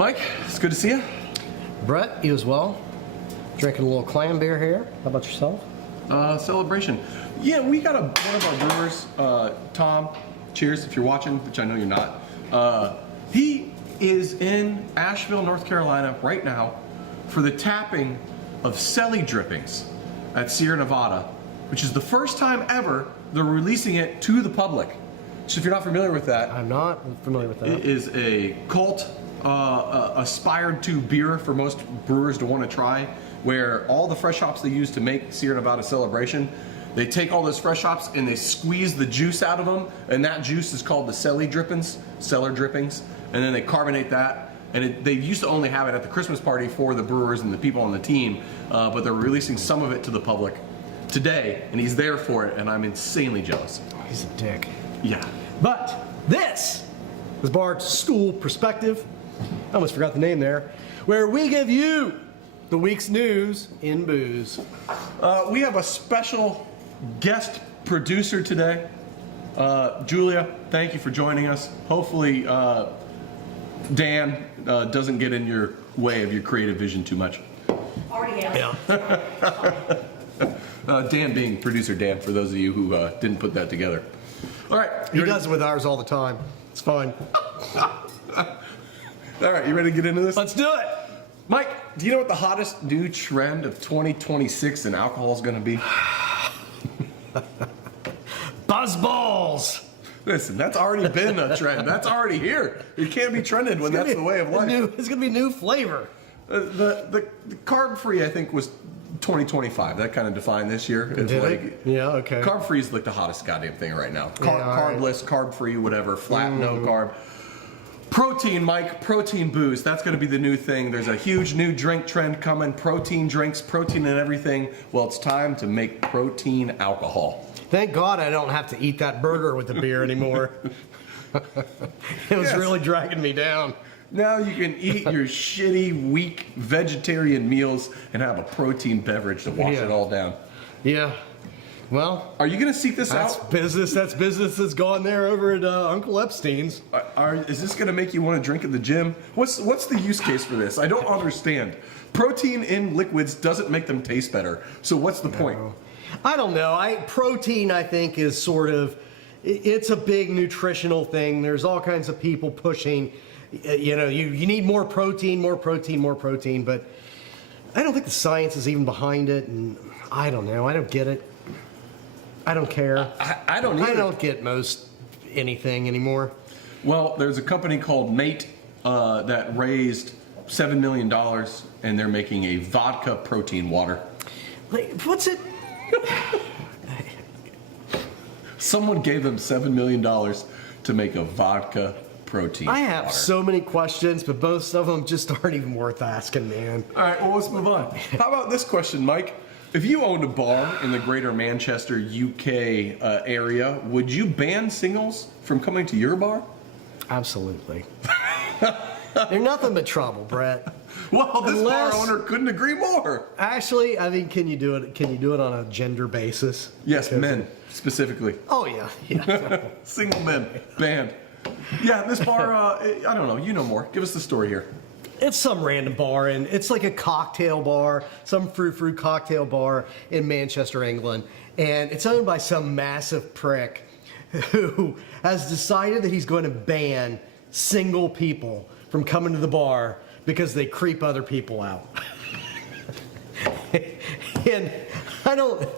Mike, it's good to see you. Brett, you as well. Drinking a little clam beer here. How about yourself? Celebration. Yeah, we got one of our brewers, Tom, cheers if you're watching, which I know you're not. He is in Asheville, North Carolina right now for the tapping of Celly drippings at Sierra Nevada, which is the first time ever they're releasing it to the public. So if you're not familiar with that, I'm not familiar with that. It is a cult aspired to beer for most brewers to want to try, where all the fresh hops they use to make Sierra Nevada Celebration, they take all those fresh hops and they squeeze the juice out of them, and that juice is called the cellar drippings, and then they carbonate that. And they used to only have it at the Christmas party for the brewers and the people on the team, but they're releasing some of it to the public today, and he's there for it, and I'm insanely jealous. He's a dick. Yeah. But this is Bart's Stool Perspective. I almost forgot the name there. Where we give you the week's news in booze. We have a special guest producer today. Julia, thank you for joining us. Hopefully Dan doesn't get in your way of your creative vision too much. Already have. Yeah. Dan being producer Dan, for those of you who didn't put that together. All right. He does it with ours all the time. It's fine. All right, you ready to get into this? Let's do it. Mike, do you know what the hottest new trend of 2026 in alcohol is going to be? Buzzballs. Listen, that's already been a trend. That's already here. It can't be trended when that's the way of life. It's going to be new flavor. The carb-free, I think, was 2025. That kind of defined this year. It's Did like, it? Yeah, okay. Carb-free is like the hottest goddamn thing right now. Carbless, carb-free, whatever, flat, no carb. Protein, Mike, protein booze. That's going to be the new thing. There's a huge new drink trend coming. Protein drinks, protein and everything. Well, it's time to make protein alcohol. Thank God I don't have to eat that burger with the beer anymore. It was really dragging me down. Now you can eat your shitty, weak vegetarian meals and have a protein beverage to wash it all down. Yeah. Well, are you going to seek this out? That's business that's gone there over at Uncle Epstein's. Is this going to make you want to drink at the gym? What's the use case for this? I don't understand. Protein in liquids doesn't make them taste better. So what's the point? I don't know. Protein, I think, is sort of, it's a big nutritional thing. There's all kinds of people pushing, you need more protein, but I don't think the science is even behind it, and I don't know. I don't get it. I don't care. I don't either. I don't get most anything anymore. Well, there's a company called Mate that raised $7 million, and they're making a vodka protein water. Like, what's it? Someone gave them $7 million to make a vodka protein I have water. so many questions, but most of them just aren't even worth asking, man. All right, well, let's move on. How about this question, Mike? If you owned a bar in the greater Manchester, UK area, would you ban singles from coming to your bar? Absolutely. They're nothing but trouble, Brett. Well, this bar owner couldn't agree more. Actually, I mean, can you do it? Can you do it on a gender basis? Yes, Because men specifically. Oh yeah. Single men banned. Yeah, this bar. I don't know. You know more. Give us the story here. It's some random bar, and it's like a cocktail bar, some frou-frou cocktail bar in Manchester, England, and it's owned by some massive prick who has decided that he's going to ban single people from coming to the bar because they creep other people out. And I don't,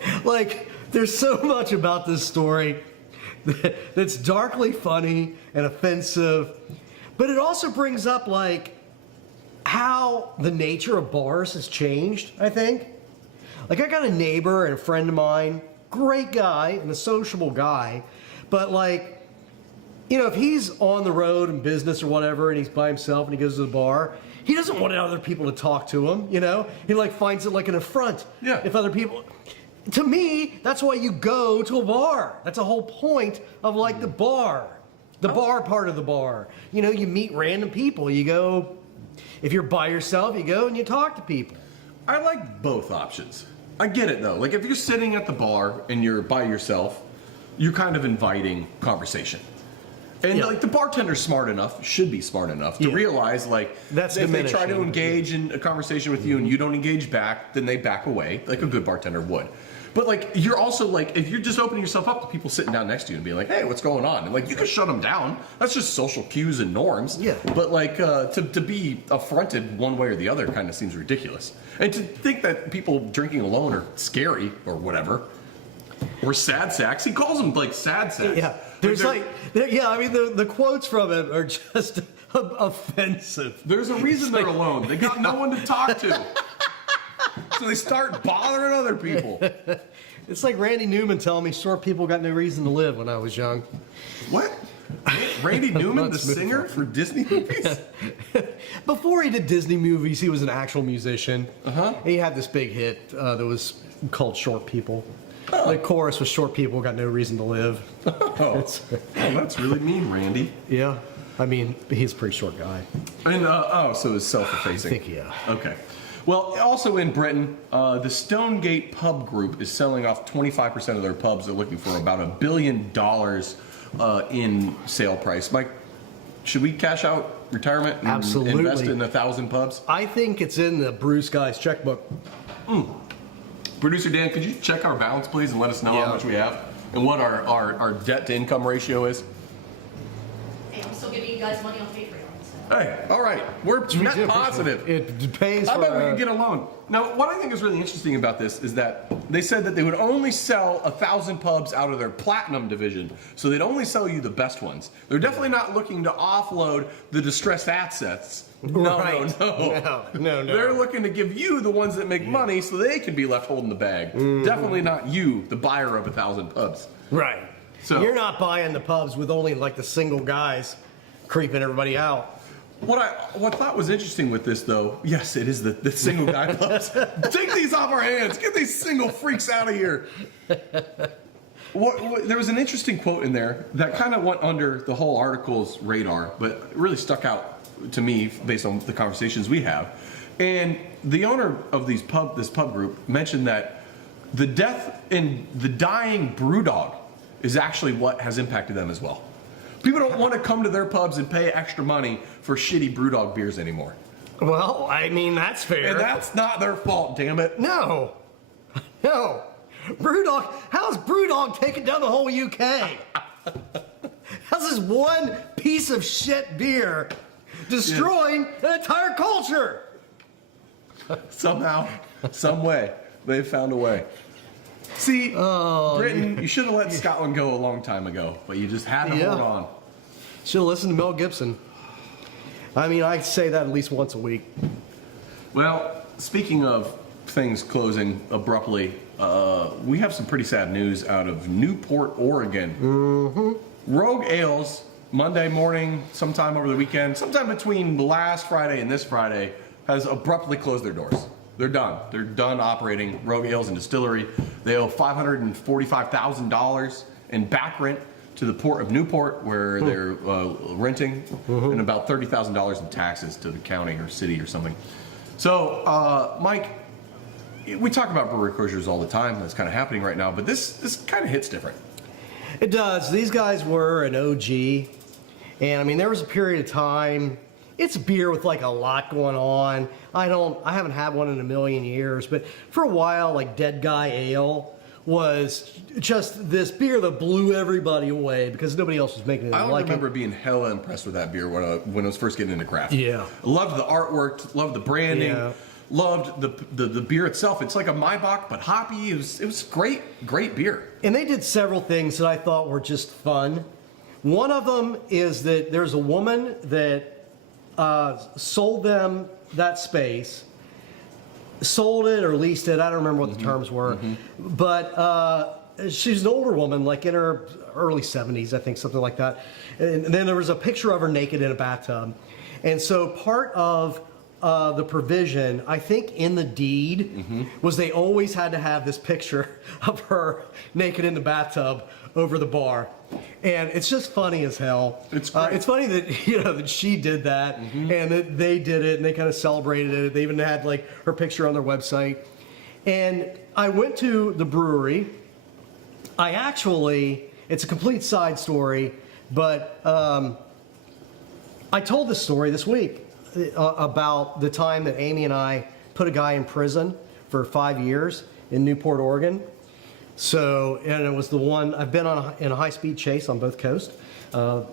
there's so much about this story that's darkly funny and offensive, but it also brings up, how the nature of bars has changed, I think. I got a neighbor and a friend of mine, great guy and a sociable guy, but if he's on the road in business or whatever and he's by himself and he goes to the bar, he doesn't want other people to talk to him, He finds it like an affront. Yeah. If other people... To me, that's why you go to a bar. That's the whole point of the bar. The bar part of the bar. You meet random people. You go... If you're by yourself, you go and you talk to people. I like both options. I get it though. If you're sitting at the bar and you're by yourself, you're kind of inviting conversation. And Yeah. like the bartender's smart enough, should be smart enough to realize like That's if they try to diminishing. engage in a conversation with you and you don't engage back, then they back away like a good bartender would. But like you're also like if you're just opening yourself up to people sitting down next to you and being like, hey, what's going on? And like you can shut them down. That's just social cues and norms. Yeah. But like to be affronted one way or the other kind of seems ridiculous. And to think that people drinking alone are scary or whatever. Or sad sacks. He calls them like sad sacks. Yeah. There's I mean, the quotes from him are just offensive. There's a reason they're alone. They got no one to talk to. So they start bothering other people. It's like Randy Newman telling me short people got no reason to live when I was young. What? Randy Newman, the singer for Disney movies? Before he did Disney movies, he was an actual musician. Uh-huh. He had this big hit that was called Short People. Oh. The chorus was Short People got no reason to live. Oh, that's really mean, Randy. Yeah. I mean, he's a pretty short guy. And so it's self-effacing. I think, yeah. Okay. Well, also in Britain, the Stonegate Pub Group is selling off 25% of their pubs. They're looking for about $1 billion in sale price. Mike, should we cash out retirement and Absolutely. invest in 1,000 pubs? I think it's in the Bruce guy's checkbook. Producer Dan, could you check our balance, please, and let us know how much we have and what our debt-to-income ratio is? Hey, I'm still giving you guys money on Patreon. Hey, all right. We're net positive. It pays I for... bet we could get a loan. Now, what I think is really interesting about this is that they said that they would only sell 1,000 pubs out of their platinum division, so they'd only sell you the best ones. They're definitely not looking to offload the distressed assets. No, Right. No. They're looking to give you the ones that make money so they can be left holding the bag. Definitely not you, the buyer of 1,000 pubs. Right. So- You're not buying the pubs with only like the single guys creeping everybody out. What I thought was interesting with this, though, yes, it is the single guy pubs. Take these off our hands. Get these single freaks out of here. There was an interesting quote in there that kind of went under the whole article's radar, but it really stuck out to me based on the conversations we have. And the owner of this pub group mentioned that the death and the dying BrewDog is actually what has impacted them as well. People don't want to come to their pubs and pay extra money for shitty BrewDog beers anymore. Well, I mean, that's fair. And that's not their fault, damn it. No. BrewDog, how's BrewDog taking down the whole UK? How's this one piece of shit beer destroying an entire culture? Somehow, some way, they've found a way. See, Britain, you should have let Scotland go a long time ago, but you just had to hold on. Should have listened to Mel Gibson. I mean, I say that at least once a week. Well, speaking of things closing abruptly, we have some pretty sad news out of Newport, Oregon. Rogue Ales, Monday morning, sometime over the weekend, sometime between last Friday and this Friday, has abruptly closed their doors. They're done. They're done operating Rogue Ales and Distillery. They owe $545,000 in back rent to the port of Newport, where they're renting, and about $30,000 in taxes to the county or city or something. So, Mike, we talk about brewery closures all the time. That's kind of happening right now, but this kind of hits different. It does. These guys were an OG, and I mean, there was a period of time. It's beer with like a lot going on. I haven't had one in a million years, but for a while, like Dead Guy Ale was just this beer that blew everybody away because nobody else was making it. I remember being hella impressed with that beer when I was first getting into craft. Yeah. Loved the artwork, loved the branding, loved the beer itself. It's like a Maibach, but hoppy. It was great beer. And they did several things that I thought were just fun. One of them is that there's a woman that sold them that space, sold it or leased it. I don't remember what the terms were, but she's an older woman, like in her early 70s, I think, something like that. And then there was a picture of her naked in a bathtub. And so part of the provision, I think in the deed, was they always had to have this picture of her naked in the bathtub over the bar. And it's just funny as hell. It's great. It's funny that that she did that and that they did it and they kind of celebrated it. They even had like her picture on their website. And I went to the brewery. It's a complete side story. But I told this story this week about the time that Amy and I put a guy in prison for 5 years in Newport, Oregon. So, and it was the one, I've been in a high-speed chase on both coasts.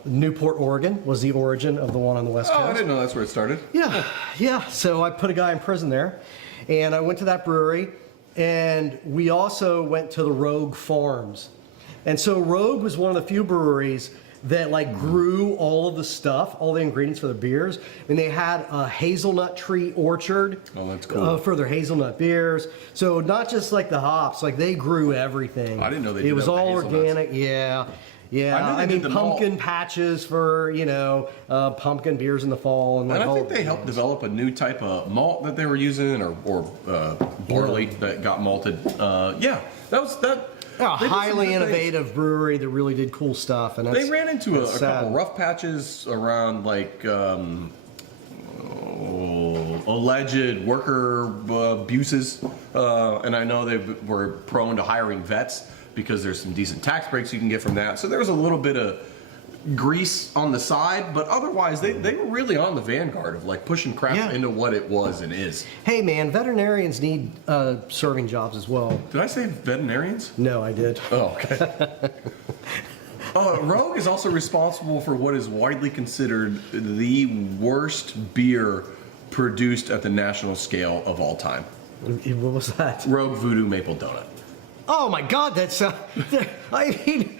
Newport, Oregon was the origin of the one on the West Coast. Oh, I didn't know that's where it started. Yeah. So I put a guy in prison there, and I went to that brewery, and we also went to the Rogue Farms. And so Rogue was one of the few breweries that like grew all of the stuff, all the ingredients for the beers. And they had a hazelnut tree orchard. Oh, that's cool. For their hazelnut beers. So not just like the hops, like they grew everything. I didn't know they it did was that with all hazelnuts. organic. Yeah. I mean, pumpkin patches for, pumpkin beers in the fall. And I all think they helped develop a new type of malt that they were using, or barley that got malted. That was that. A they did some highly good things. innovative brewery that really did cool stuff. And that's, They ran into a sad. couple rough patches around like alleged worker abuses, and I know they were prone to hiring vets because there's some decent tax breaks you can get from that. So there was a little bit of grease on the side, but otherwise they were really on the vanguard of like pushing craft into what it was and is. Hey man, veterinarians need serving jobs as well. Did I say veterinarians? No, I did. Oh, okay. Rogue is also responsible for what is widely considered the worst beer produced at the national scale of all time. What was that? Rogue Voodoo Maple Donut. Oh my God, that's. I mean,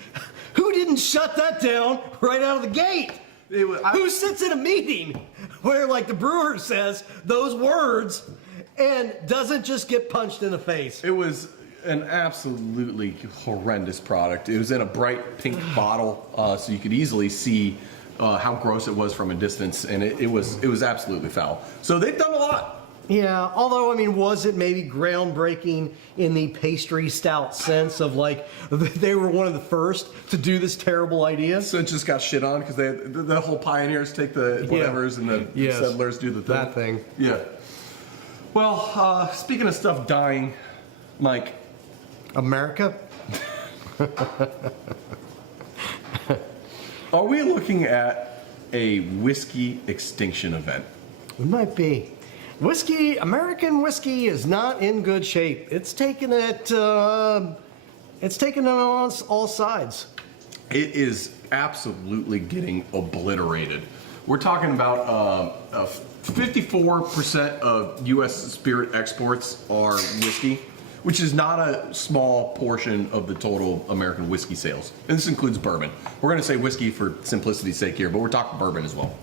who didn't shut that down right out of the gate? Who sits in a meeting where, like, the brewer says those words and doesn't just get punched in the face? It was an absolutely horrendous product. It was in a bright pink bottle, so you could easily see how gross it was from a distance, and it was absolutely foul. So they've done a lot. Yeah, although, I mean, was it maybe groundbreaking in the pastry stout sense of, like, they were one of the first to do this terrible idea? So it just got shit on because the whole pioneers take the whatevers and the settlers do the thing. That thing. Yeah. Well, speaking of stuff dying, Mike. America? Are we looking at a whiskey extinction event? We might be. American whiskey is not in good shape. It's taken it on all sides. It is absolutely getting obliterated. We're talking about 54% of U.S. spirit exports are whiskey, which is not a small portion of the total American whiskey sales. And this includes bourbon. We're going to say whiskey for simplicity's sake here, but we're talking bourbon as well.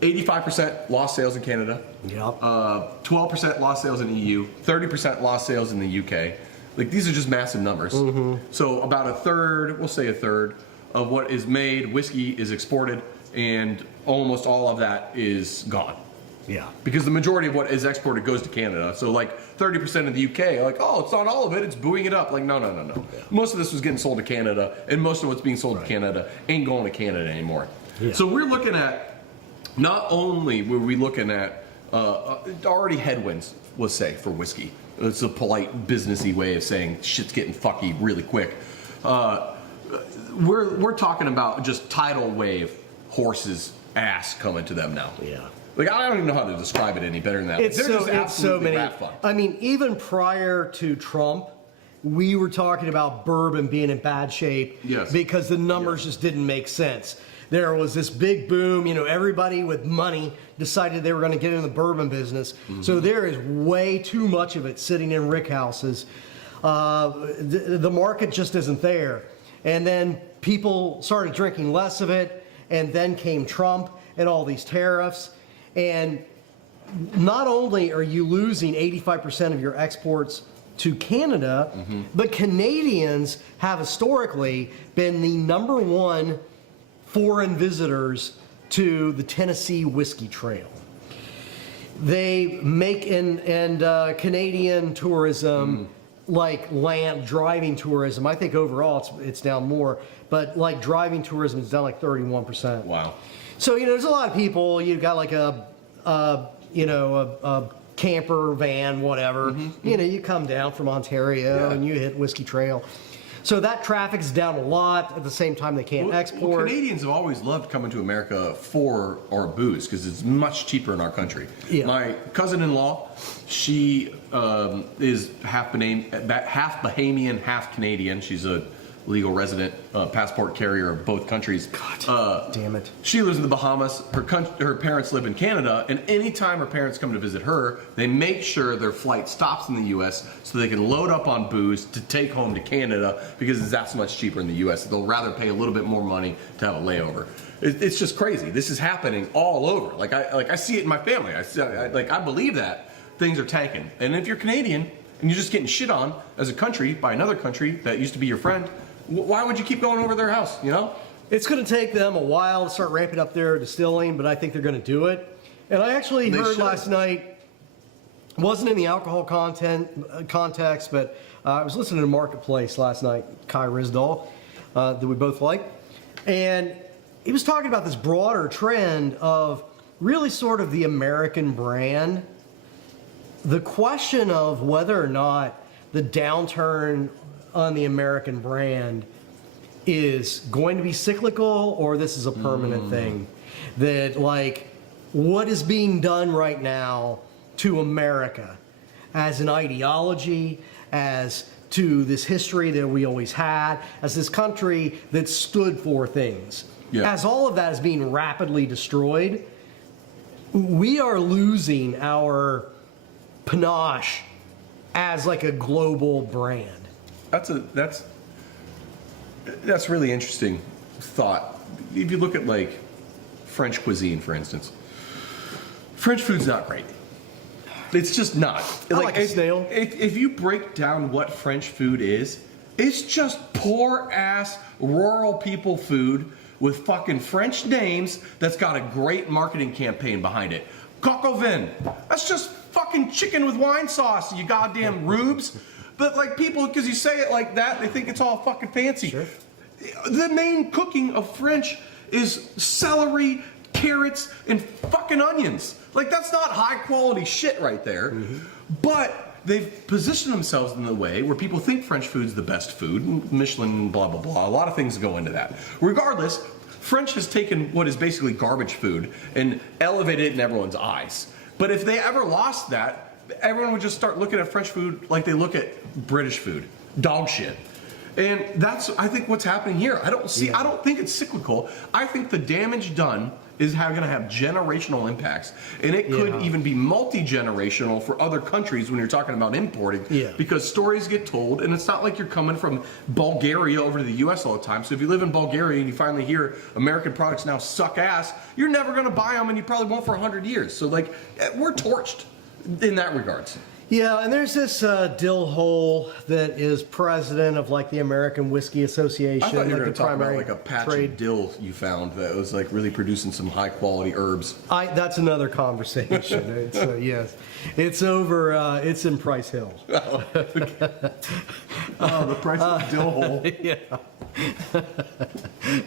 85% lost sales in Canada. Yep. 12% lost sales in the EU. 30% lost sales in the UK. Like, these are just massive numbers. Mm-hmm. So about a third, we'll say a third, of what is made, whiskey is exported, and almost all of that is gone. Yeah. Because the majority of what is exported goes to Canada. So like 30% of the UK, like, oh, it's not all of it, it's booing it up. Like, no. Yeah. Most of this was getting sold to Canada, and most of what's being sold to Canada ain't going to Canada anymore. Yeah. So we're looking at, not only were we looking at already headwinds, let's say, for whiskey. It's a polite, businessy way of saying shit's getting fucky really quick. We're talking about just tidal wave horses' ass coming to them now. Yeah. Like, I don't even know how to describe it any better than that. It's so many. I mean, even prior to Trump, we were talking about bourbon being in bad shape because the numbers just didn't make sense. There was this big boom, everybody with money decided they were going to get into the bourbon business. Mm-hmm. So there is way too much of it sitting in rickhouses. The market just isn't there. And then people started drinking less of it, and then came Trump and all these tariffs. And not only are you losing 85% of your exports to Canada, but Canadians have historically been the number one foreign visitors to the Tennessee Whiskey Trail. They make Canadian tourism like land driving tourism. I think overall it's down more, but like driving tourism is down like 31%. Wow. So there's a lot of people. You've got like a camper van, whatever. You come down from Ontario and you hit Whiskey Trail. So that traffic's down a lot. At the same time, they can't export. Canadians have always loved coming to America for our booze because it's much cheaper in our country. Yeah. My cousin-in-law, she is half Bahamian, half Canadian. She's a legal resident, passport carrier of both countries. God damn it. She lives in the Bahamas. Her parents live in Canada, and anytime her parents come to visit her, they make sure their flight stops in the U.S. so they can load up on booze to take home to Canada because it's that much cheaper in the U.S. They'll rather pay a little bit more money to have a layover. It's just crazy. This is happening all over. Like I see it in my family. I believe that things are tanking. And if you're Canadian and you're just getting shit on as a country by another country that used to be your friend, why would you keep going over their house, you know? It's going to take them a while to start ramping up their distilling, but I think they're going to do it. And I actually heard last night, wasn't in the alcohol context, but I was listening to Marketplace last night, Kai Rizdal, that we both like. And he was talking about this broader trend of really sort of the American brand. The question of whether or not the downturn on the American brand is going to be cyclical or this is a permanent thing. That, like, what is being done right now to America as an ideology, as to this history that we always had, as this country that stood for things. Yeah. As all of that is being rapidly destroyed, we are losing our panache as like a global brand. That's really interesting thought. If you look at like French cuisine, for instance, French food's not great. It's just not. I like a snail. If you break down what French food is, it's just poor ass rural people food with fucking French names that's got a great marketing campaign behind it. Coq au vin. That's just fucking chicken with wine sauce, you goddamn rubes. But like people, because you say it like that, they think it's all fucking fancy. Sure. The main cooking of French is celery, carrots, and fucking onions. Like that's not high quality shit right there. But they've positioned themselves in the way where people think French food's the best food. Michelin, blah, blah, blah. A lot of things go into that. Regardless, French has taken what is basically garbage food and elevated it in everyone's eyes. But if they ever lost that, everyone would just start looking at French food like they look at British food. Dog shit. And that's, I think, what's happening here. I don't think it's cyclical. I think the damage done is going to have generational impacts. And it could even be multi-generational for other countries when you're talking about importing. Yeah. Because stories get told, and it's not like you're coming from Bulgaria over to the U.S. all the time. So if you live in Bulgaria and you finally hear American products now suck ass, you're never going to buy them, and you probably won't for 100 years. So, like, we're torched in that regards. Yeah, and there's this Dill Hole that is president of like the American Whiskey Association. I thought you were like going the to talk about primary like a patch trade. of dill you found that was like really producing some high quality herbs. That's another conversation. It's, yes, it's over. It's in Price Hill. Oh, the price of Dill Hole. Yeah.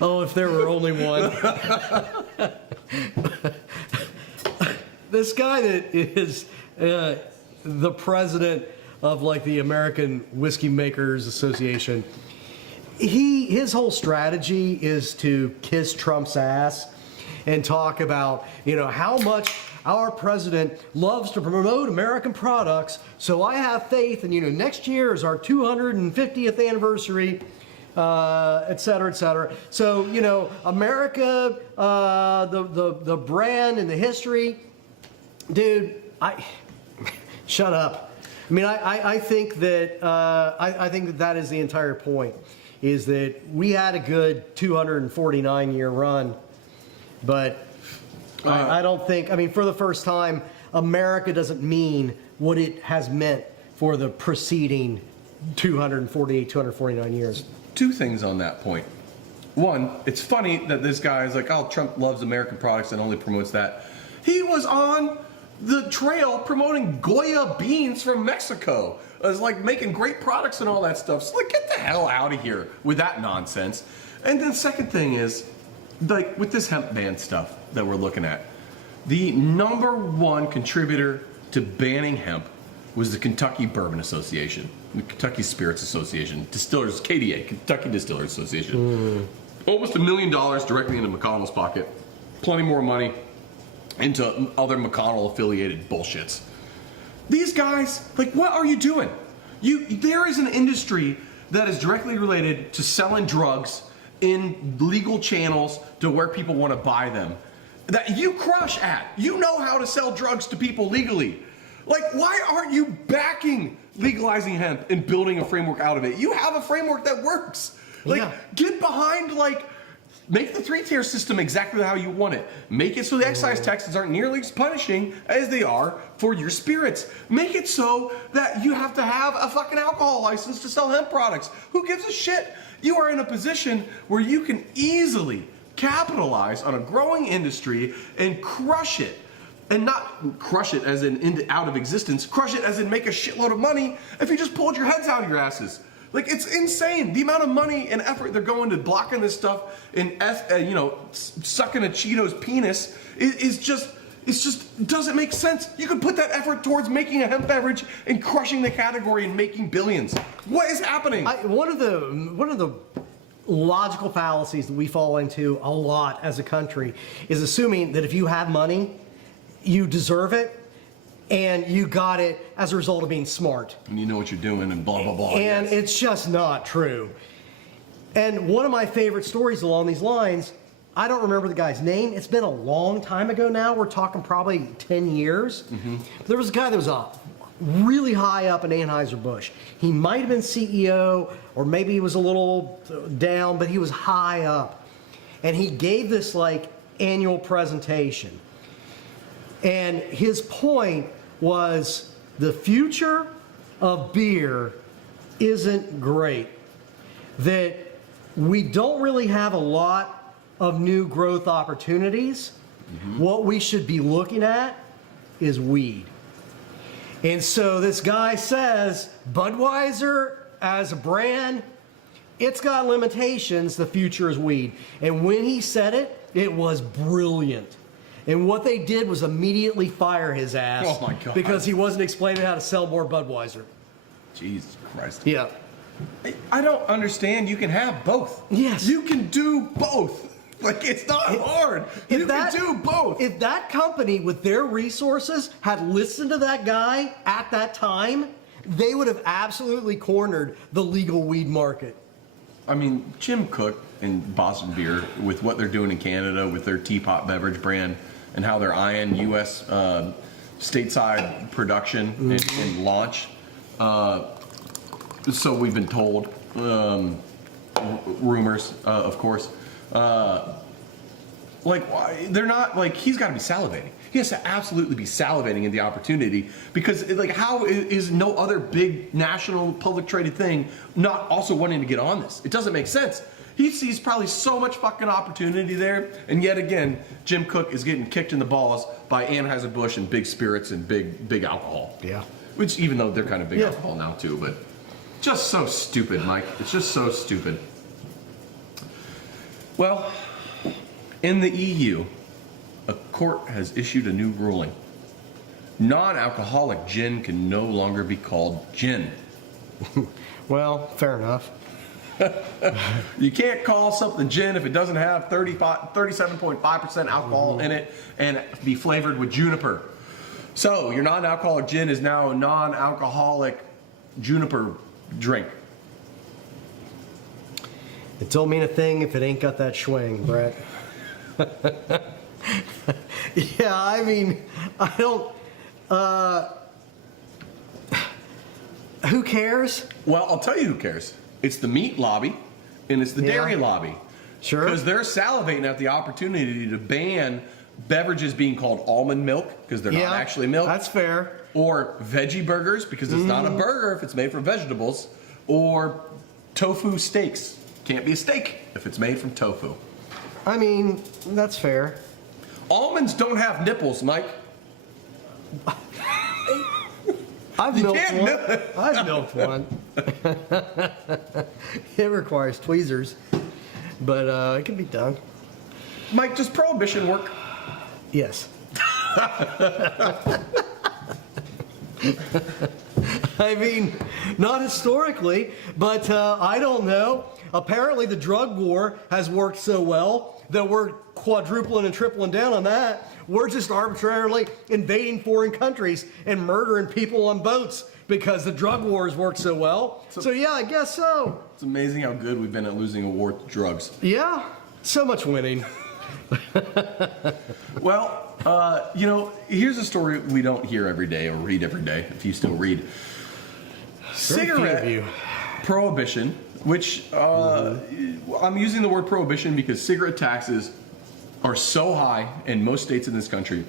Oh, if there were only one. This guy that is the president of like the American Whiskey Makers Association, his whole strategy is to kiss Trump's ass and talk about, you know, how much our president loves to promote American products. So I have faith, and you know, next year is our 250th anniversary. Et cetera, et cetera. So, you know, America, the brand and the history, dude, shut up. I mean, I think that I think that is the entire point, is that we had a good 249-year run, but I don't think, I mean, for the first time, America doesn't mean what it has meant for the preceding 248, 249 years. Two things on that point. One, it's funny that this guy is like, oh, Trump loves American products and only promotes that. He was on the trail promoting Goya beans from Mexico as like making great products and all that stuff. So like, get the hell out of here with that nonsense. And then second thing is, like with this hemp ban stuff that we're looking at, the number one contributor to banning hemp was the Kentucky Bourbon Association. the Kentucky Spirits Association, Distillers, KDA, Kentucky Distillers Association. Almost $1 million directly into McConnell's pocket. Plenty more money into other McConnell-affiliated bullshits. These guys, like, what are you doing? There is an industry that is directly related to selling drugs in legal channels to where people want to buy them. That you crush at. You know how to sell drugs to people legally. Like, why aren't you backing legalizing hemp and building a framework out of it? You have a framework that works. Like, Yeah. get behind, like, make the 3-tier system exactly how you want it. Make it so the excise taxes aren't nearly as punishing as they are for your spirits. Make it so that you have to have a fucking alcohol license to sell hemp products. Who gives a shit? You are in a position where you can easily capitalize on a growing industry and crush it. And not crush it as in out of existence, crush it as in make a shitload of money if you just pulled your heads out of your asses. Like, it's insane. The amount of money and effort they're going to blocking this stuff and, sucking a Cheeto's penis is just doesn't make sense. You could put that effort towards making a hemp beverage and crushing the category and making billions. What is happening? One of the logical fallacies that we fall into a lot as a country is assuming that if you have money, you deserve it, and you got it as a result of being smart. And you know what you're doing and blah, blah, blah. And yes. it's just not true. And one of my favorite stories along these lines, I don't remember the guy's name. It's been a long time ago now. We're talking probably 10 years. There was a guy that was really high up in Anheuser-Busch. He might have been CEO, or maybe he was a little down, but he was high up. And he gave this like annual presentation. And his point was the future of beer isn't great. That we don't really have a lot of new growth opportunities. What we should be looking at is weed. And so this guy says, Budweiser as a brand, it's got limitations, the future is weed. And when he said it, it was brilliant. And what they did was immediately fire his ass. Oh my God. Because he wasn't explaining how to sell more Budweiser. Jesus Christ. Yeah. I don't understand. You can have both. Yes. You can do both. Like, it's not hard. You can do both. If that company with their resources had listened to that guy at that time, they would have absolutely cornered the legal weed market. I mean, Jim Cook and Boston Beer, with what they're doing in Canada with their teapot beverage brand and how they're eyeing U.S. Stateside production and launch. So we've been told, rumors, of course. Like, why they're not, like, he's got to be salivating. He has to absolutely be salivating in the opportunity, because, like, how is no other big national public traded thing not also wanting to get on this? It doesn't make sense. He sees probably so much fucking opportunity there, and yet again, Jim Cook is getting kicked in the balls by Anheuser-Busch and big spirits and big alcohol. Yeah. Which, even though they're kind of big alcohol now too, but just so stupid, Mike. It's just so stupid. Well, in the EU, a court has issued a new ruling. Non-alcoholic gin can no longer be called gin. Well, fair enough. You can't call something gin if it doesn't have 37.5% alcohol in it and be flavored with juniper. So your non-alcoholic gin is now a non-alcoholic juniper drink. It don't mean a thing if it ain't got that swing, Brett. Yeah, I mean, I don't... who cares? Well, I'll tell you who cares. It's the meat lobby and it's the dairy lobby. Sure. Because they're salivating at the opportunity to ban beverages being called almond milk, because they're not actually milk. That's fair. Or veggie burgers, because it's not a burger if it's made from vegetables. Or tofu steaks. Can't be a steak if it's made from tofu. I mean, that's fair. Almonds don't have nipples, Mike. I've You milked can't one. milk- I've milked one. It requires tweezers, but it can be done. Mike, does prohibition work? Yes. I mean, not historically, but I don't know. Apparently, the drug war has worked so well that we're quadrupling and tripling down on that. We're just arbitrarily invading foreign countries and murdering people on boats because the drug wars worked so well. So yeah, I guess so. It's amazing how good we've been at losing a war to drugs. Yeah, so much winning. Well, here's a story we don't hear every day or read every day, if you still read. Cigarette prohibition, which I'm using the word prohibition because cigarette taxes are so high in most states in this country,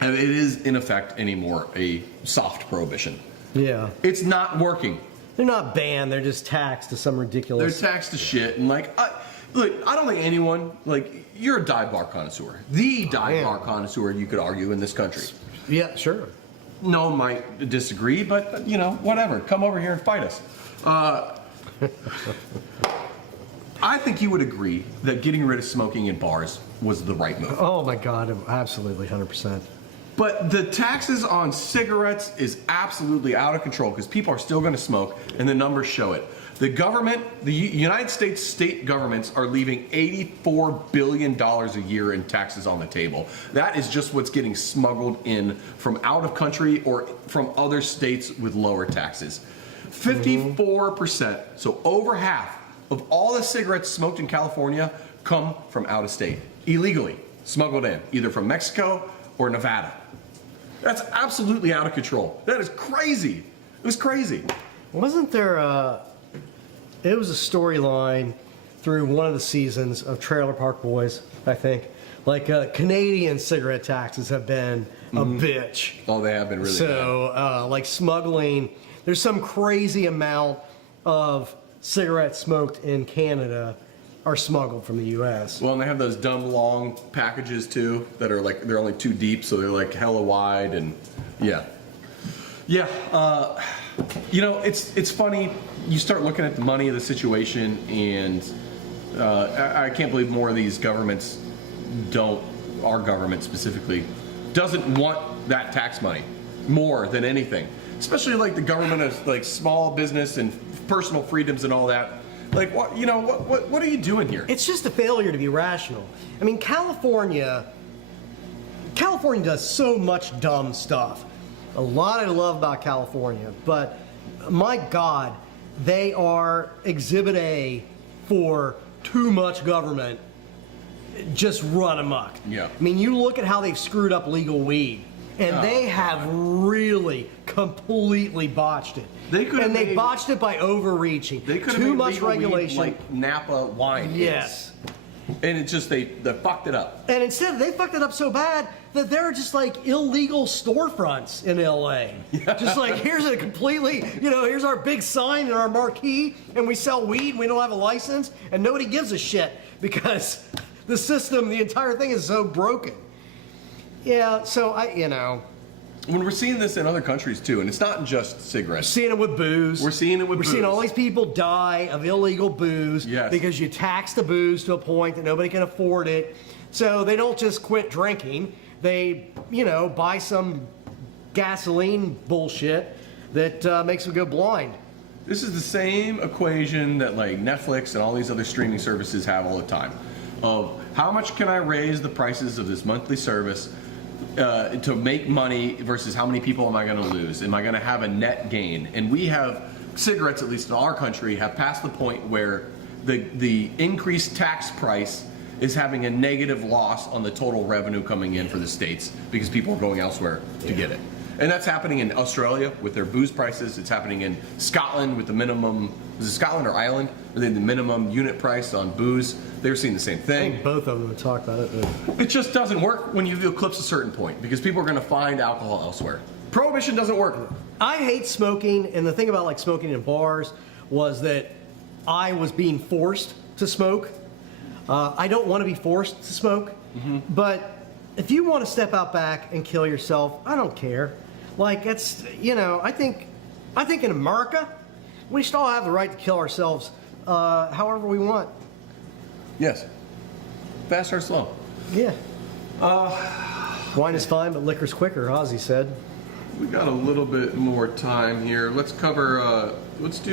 and it is in effect anymore a soft prohibition. Yeah. It's not working. They're not banned, they're just taxed to some ridiculous... They're taxed to shit, and look, I don't think anyone, you're a dive bar connoisseur. The dive bar connoisseur, you could argue, in this country. Yeah, sure. No one might disagree, but, whatever. Come over here and fight us. I think you would agree that getting rid of smoking in bars was the right move. Oh my God, absolutely, 100%. But the taxes on cigarettes is absolutely out of control because people are still going to smoke, and the numbers show it. The government, the United States state governments are leaving $84 billion a year in taxes on the table. That is just what's getting smuggled in from out of country or from other states with lower taxes. 54%, so over half of all the cigarettes smoked in California come from out of state, illegally smuggled in, either from Mexico or Nevada. That's absolutely out of control. That is crazy. It was crazy. Wasn't there it was a storyline through one of the seasons of Trailer Park Boys, I think. Canadian cigarette taxes have been a bitch. Oh, they have been really bad. So, smuggling, there's some crazy amount of cigarettes smoked in Canada are smuggled from the U.S. Well, and they have those dumb long packages too that are they're only 2 deep, so they're hella wide, and yeah. It's funny. You start looking at the money of the situation, and I can't believe more of these governments our government specifically, doesn't want that tax money more than anything. Especially the government of small business and personal freedoms and all that. What are you doing here? It's just a failure to be rational. I mean, California does so much dumb stuff. A lot I love about California, but my God, they are exhibit A for too much government just run amok. Yeah. I mean, you look at how they've screwed up legal weed, and they have really completely botched it. They botched it by overreaching. They could have too made much legal regulation. weed like Napa wine. Yes. And it's just they fucked it up. And instead, they fucked it up so bad that there are just illegal storefronts in LA. Just here's a completely, here's our big sign and our marquee, and we sell weed and we don't have a license, and nobody gives a shit because the system, the entire thing is so broken. Yeah, so When we're seeing this in other countries too, and it's not just cigarettes. Seeing it with booze. We're seeing it with booze. We're seeing all these people die of illegal booze because you tax the booze to a point that nobody can afford it. So they don't just quit drinking. They, buy some gasoline bullshit that makes them go blind. This is the same equation that Netflix and all these other streaming services have all the time. Of how much can I raise the prices of this monthly service to make money versus how many people am I going to lose? Am I going to have a net gain? And we have cigarettes, at least in our country, have passed the point where the increased tax price is having a negative loss on the total revenue coming in for the states because people are going elsewhere to get it. And that's happening in Australia with their booze prices. It's happening in Scotland with the minimum, is it Scotland or Ireland? Where they have the minimum unit price on booze. They're seeing the same I thing. think both of them have talked about it. It just doesn't work when you eclipse a certain point because people are going to find alcohol elsewhere. Prohibition doesn't work. I hate smoking, and the thing about smoking in bars was that I was being forced to smoke. I don't want to be forced to smoke, but if you want to step out back and kill yourself, I don't care. It's, I think in America, we should all have the right to kill ourselves however we want. Yes. Fast or slow. Yeah. Wine is fine, but liquor's quicker, Ozzy said. we got a little bit more time here. Let's cover. Oh, this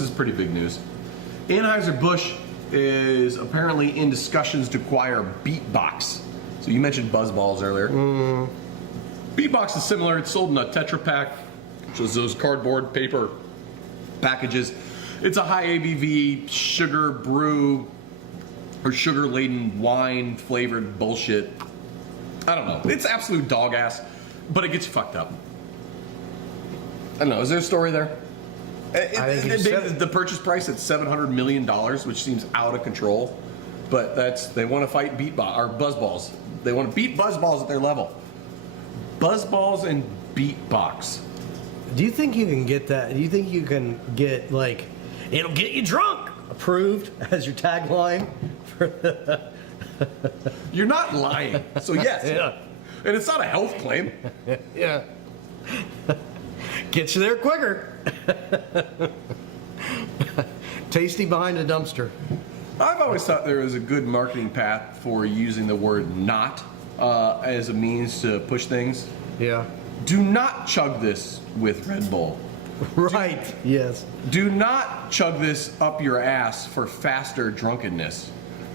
is pretty big news. Anheuser-Busch is apparently in discussions to acquire Beatbox. So you mentioned Buzzballs earlier. Beatbox is similar. It's sold in a Tetra Pak, which is those cardboard paper packages. It's a high ABV sugar brew or sugar-laden wine flavored bullshit. I don't know. It's absolute dog ass, but it gets you fucked up. I don't know. Is there a story there? The purchase price at $700 million, which seems out of control. But they want to fight Beatbox or Buzzballs. They want to beat Buzzballs at their level. Buzzballs and Beatbox. Do you think you can get that? Do you think you can get like "it'll get you drunk" approved as your tagline for the? You're not lying. So yes. Yeah. And it's not a health claim. Yeah. Gets you there quicker. Tasty behind a dumpster. I've always thought there was a good marketing path for using the word "not" as a means to push things. Yeah. Do not chug this with Red Bull. Right. Yes. Do not chug this up your ass for faster drunkenness.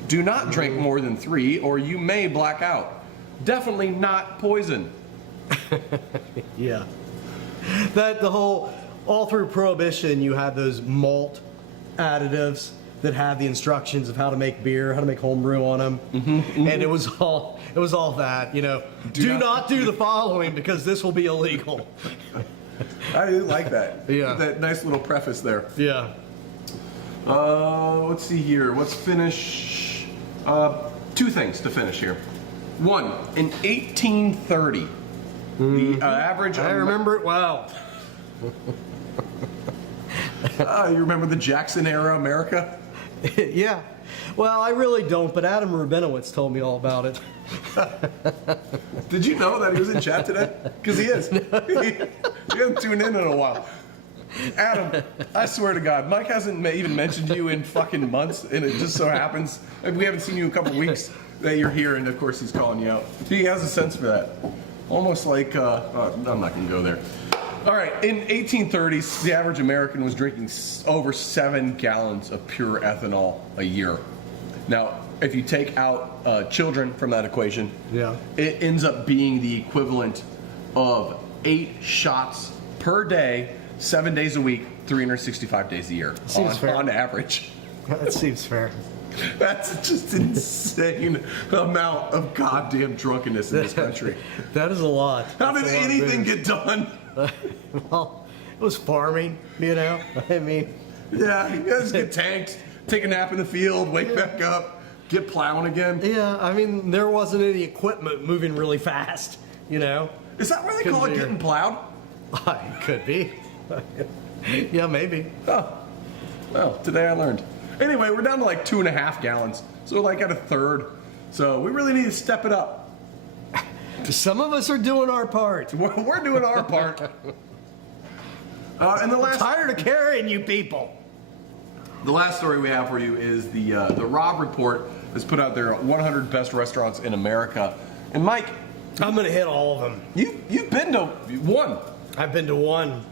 Do not drink more than 3 or you may black out. Definitely not poison. Yeah. All through Prohibition, you had those malt additives that have the instructions of how to make beer, how to make homebrew on them, and it was all that, you know. Do not do the following because this will be illegal. I like that. Yeah. That nice little preface there. Yeah. Let's see here. Let's finish. 2 things to finish here. 1, in 1830, the average. I remember it well. You remember the Jackson era America? Yeah. Well, I really don't, but Adam Rabinowitz told me all about it. Did you know that he was in chat today? Because he is. He hasn't tuned in a while. Adam, I swear to God, Mike hasn't even mentioned you in fucking months, and it just so happens, like, we haven't seen you in a couple weeks, that you're here, and of course he's calling you out. He has a sense for that. Almost like, I'm not going to go there. All right, in 1830s, the average American was drinking over 7 gallons of pure ethanol a year. Now, if you take out children from that equation, Yeah. it ends up being the equivalent of 8 shots per day, 7 days a week, 365 days a year on average. That seems fair. That's just insane amount of goddamn drunkenness in this country. That is a lot. How did anything get done? Well, it was farming, you know? I mean, Yeah, you guys get tanked, take a nap in the field, wake back up, get plowing again. yeah, I mean, there wasn't any equipment moving really fast, you know? Is that why they call it getting plowed? It could be. Yeah, maybe. Oh, well, today I learned. Anyway, we're down to like 2.5 gallons, so like at a third. So we really need to step it up. Some of us are doing our part. We're doing our part. And the last Tired of carrying you people. The last story we have for you is the Rob Report has put out their 100 best restaurants in America. And Mike, I'm gonna hit all of them. you've been to one, I've been to one.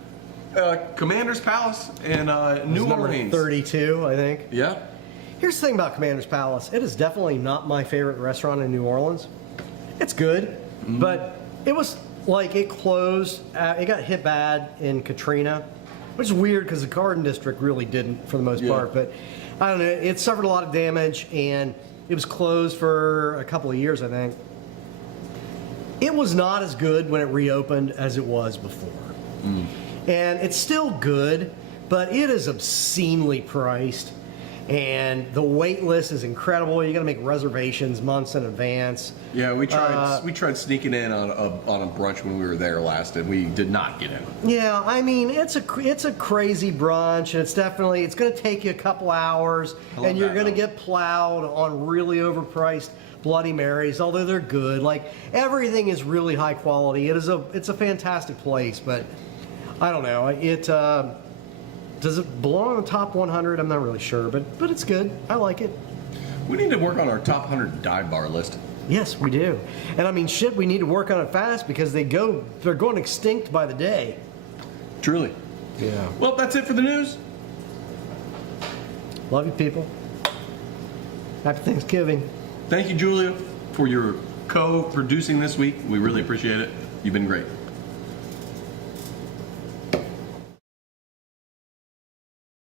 Commander's Palace in New Number Orleans. 32, I think. Yeah. Here's the thing about Commander's Palace. It is definitely not my favorite restaurant in New Orleans. It's good, but it was like it closed. It got hit bad in Katrina, which is weird because the Garden District really didn't for the most part. But I don't know. It suffered a lot of damage and it was closed for a couple of years, I think. It was not as good when it reopened as it was before. And it's still good, but it is obscenely priced. And the wait list is incredible. You got to make reservations months in advance. Yeah, we tried sneaking in on a brunch when we were there last, and we did not get in. Yeah, I mean it's a crazy brunch, and it's going to take you a couple hours, and you're going to get plowed on really overpriced Bloody Marys. Although they're good, like everything is really high quality. It's a fantastic place, but I don't know. Does it belong in the top 100? I'm not really sure, but it's good. I like it. We need to work on our top 100 dive bar list. Yes, we do. And I mean, shit, we need to work on it fast because they're going extinct by the day. Truly. Yeah. Well, that's it for the news. Love you, people. Happy Thanksgiving. Thank you, Julia, for your co-producing this week. We really appreciate it. You've been great.